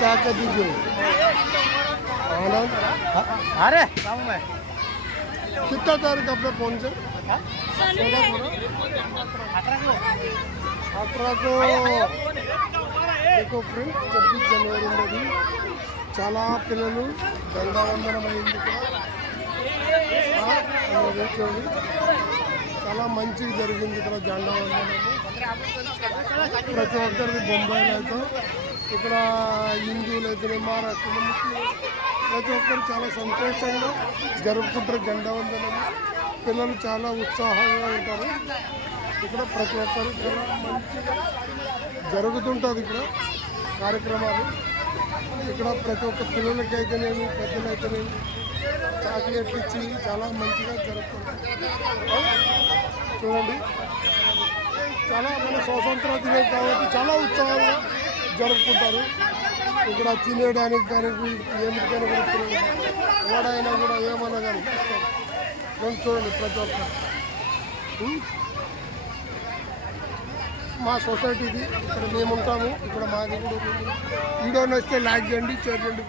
శాఖ దిగు आनंद अरे बाबू मैं कितना तारीख अपने फोन से 18 को देखो फ्रेंड 26 जनवरी ఉన్నది చాలా పిల్లలు గంగావందనం అయింది ఇక్కడ చూడండి చాలా మంచిగా జరిగింది ఇక్కడ జెండా వందనం ప్రతి ఒక్కరికి బొంబాయిలో అయితే ఇక్కడ హిందువులు అయితే మహారాష్ట్రలో ప్రతి ఒక్కరు చాలా సంతోషంగా జరుపుకుంటారు జెండా వందనం పిల్లలు చాలా ఉత్సాహంగా ఉంటారు ఇక్కడ ప్రతి ఒక్కరు చాలా మంచిగా జరుగుతుంటుంది ఇక్కడ కార్యక్రమాలు ఇక్కడ ప్రతి ఒక్క పిల్లలకైతేనేమి పెద్దలైతేనేమి చాక్లెట్ ఇచ్చి చాలా మంచిగా జరుగుతుంది చూడండి చాలా మన స్వాతంత్ర దినం కాబట్టి చాలా ఉత్సాహంగా జరుపుకుంటారు ఇక్కడ తినేయడానికి కానీ ఏమిటికైనా కూడా పిల్లలు ఎవడైనా కూడా ఏమన్నా కానీ చూడండి ప్రతి ఒక్కరు మా సొసైటీది ఇక్కడ మేము ఉంటాము ఇక్కడ మాది కూడా వీడియో నచ్చితే లైక్ చేయండి షేర్ చేయండి.